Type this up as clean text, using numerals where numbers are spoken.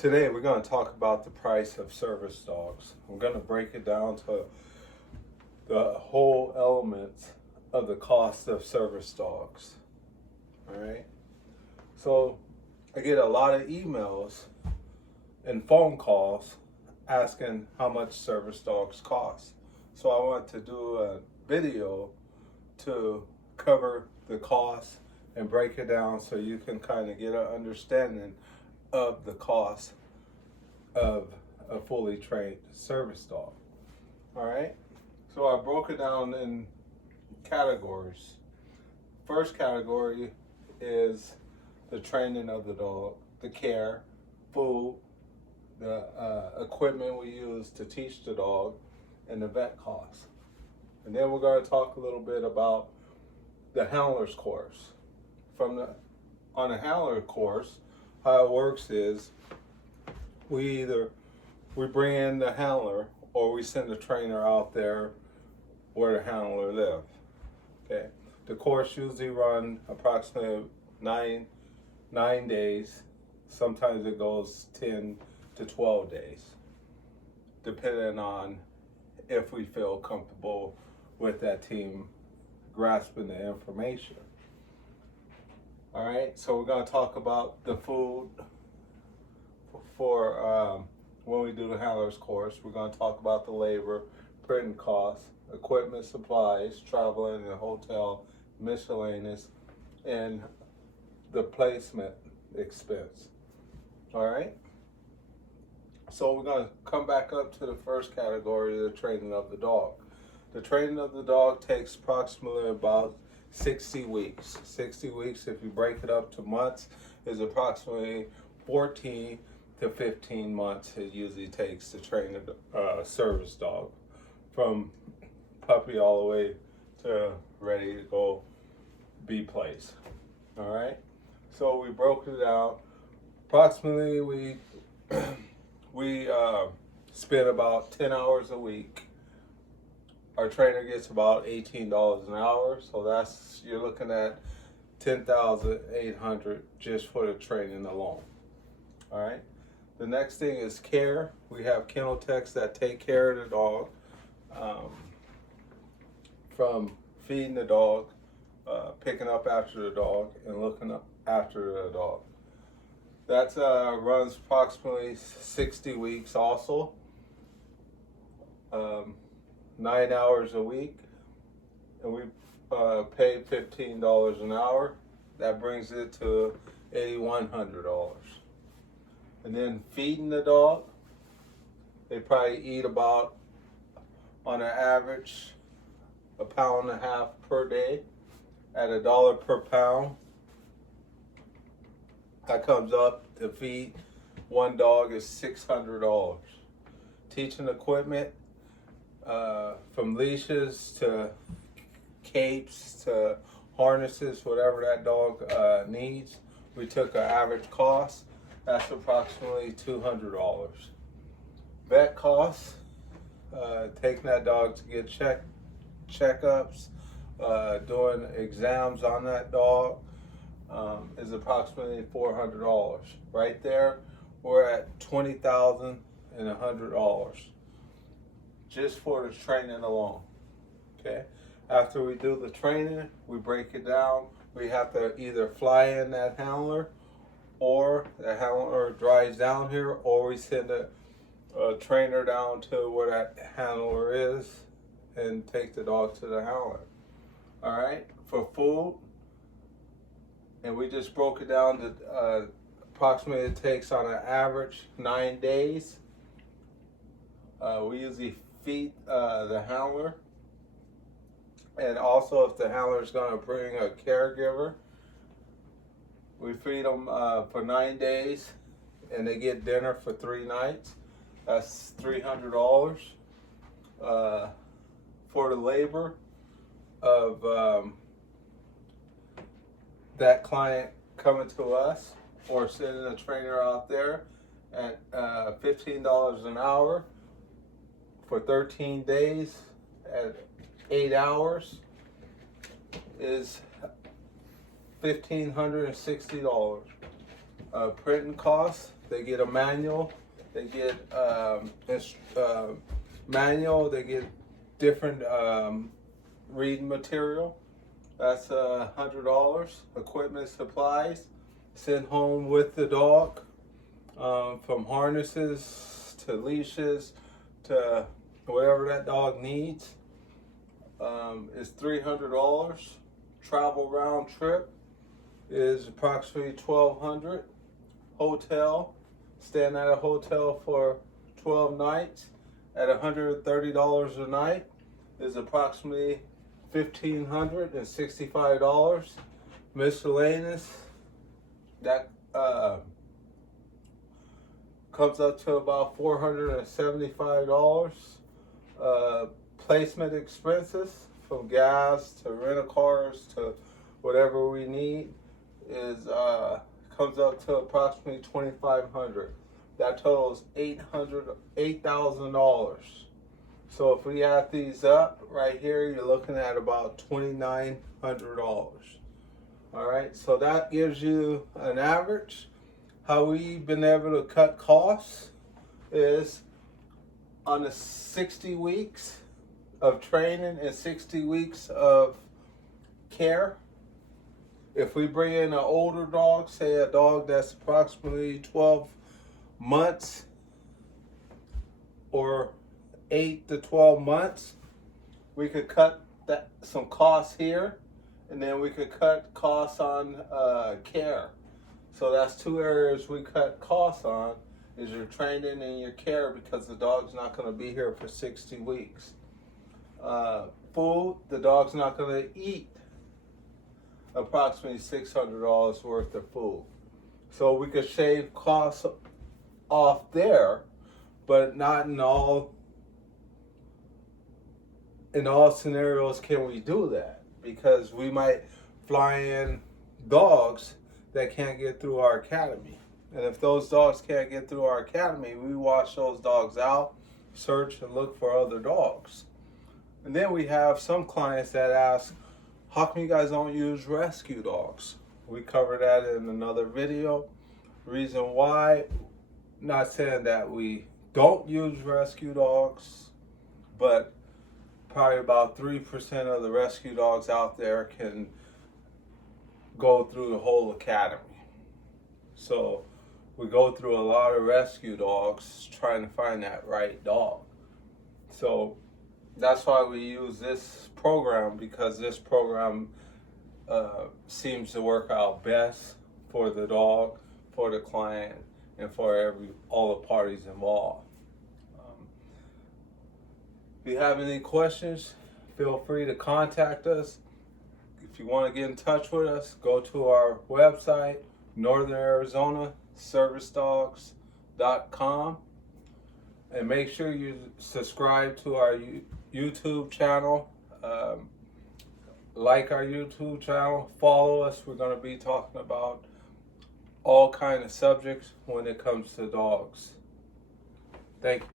Today we're going to talk about the price of service dogs. I'm going to break it down to the whole elements of the cost of service dogs. All right. So I get a lot of emails and phone calls asking how much service dogs cost. So I want to do a video to cover the cost and break it down so you can kind of get an understanding of the cost of a fully trained service dog. All right. So I broke it down in categories. First category is the training of the dog, the care, food, the equipment we use to teach the dog, and the vet costs. And then we're going to talk a little bit about the handler's course. On the handler course, how it works is we bring in the handler or we send a trainer out there where the handler lives. Okay. The course usually run approximately nine days. Sometimes it goes 10 to 12 days, depending on if we feel comfortable with that team grasping the information. All right, so we're going to talk about the food for when we do the handler's course. We're going to talk about the labor, printing costs, equipment, supplies, traveling and hotel, miscellaneous, and the placement expense. All right. So we're going to come back up to the first category, the training of the dog. The training of the dog takes approximately about 60 weeks. 60 weeks, if you break it up to months, is approximately 14 to 15 months it usually takes to train a service dog, from puppy all the way to ready to go be placed. All right. So we broke it down. Approximately, we spend about 10 hours a week. Our trainer gets about $18 an hour, so you're looking at $10,800 just for the training alone. All right. The next thing is care. We have kennel techs that take care of the dog, from feeding the dog, picking up after the dog, and looking up after the dog. That runs approximately 60 weeks also. 9 hours a week, and we pay $15 an hour. That brings it to $8,100. And then feeding the dog, they probably eat about, on an average, 1.5 pounds per day at $1 per pound. That comes up to feed one dog is $600. Teaching equipment, from leashes to capes to harnesses, whatever that dog needs, we took an average cost. That's approximately $200. Vet costs, taking that dog to get checkups, doing exams on that dog, is approximately $400. Right there, we're at $20,100 just for the training alone. Okay. After we do the training, we break it down. We have to either fly in that handler, or the handler drives down here, or we send a trainer down to where that handler is and take the dog to the handler. All right. For food, and we just broke it down to approximately it takes on an average 9 days. We usually feed the handler, and also if the handler is going to bring a caregiver, we feed them for 9 days, and they get dinner for 3 nights. That's $300. For the labor of that client coming to us or sending a trainer out there at $15 an hour for 13 days at 8 hours is $1,560. Printing costs They get a manual. They get manual. They get different reading material. That's $100. Equipment, supplies, sent home with the dog, from harnesses to leashes to whatever that dog needs. Is $300. Travel round trip is approximately $1,200. Hotel, staying at a hotel for 12 nights at $130 a night is approximately $1,565. Miscellaneous, that comes up to about $475. Placement expenses, from gas to rental cars to whatever we need, is comes up to approximately $2,500. That totals $8,000. So if we add these up right here, you're looking at about $2,900. All right, so that gives you an average. How we've been able to cut costs is on the 60 weeks of training and 60 weeks of care. If we bring in an older dog, say a dog that's approximately 12 months or 8 to 12 months, we could cut some costs here, and then we could cut costs on care. So that's two areas we cut costs on, is your training and your care, because the dog's not going to be here for 60 weeks. Food, the dog's not going to eat approximately $600 worth of food. So we could shave costs off there, but not in all scenarios can we do that, because we might fly in dogs that can't get through our academy. And if those dogs can't get through our academy, we wash those dogs out, search and look for other dogs. And then we have some clients that ask, how come you guys don't use rescue dogs? We covered that in another video. Reason why, not saying that we don't use rescue dogs, but probably about 3% of the rescue dogs out there can go through the whole academy. So we go through a lot of rescue dogs trying to find that right dog. So that's why we use this program, because this program seems to work out best for the dog, for the client, and for all the parties involved. If you have any questions, feel free to contact us. If you want to get in touch with us, go to our website, Northern Arizona ServiceDogs.com, and make sure you subscribe to our YouTube channel. Like our YouTube channel, follow us. We're going to be talking about all kinds of subjects when it comes to dogs. Thank you.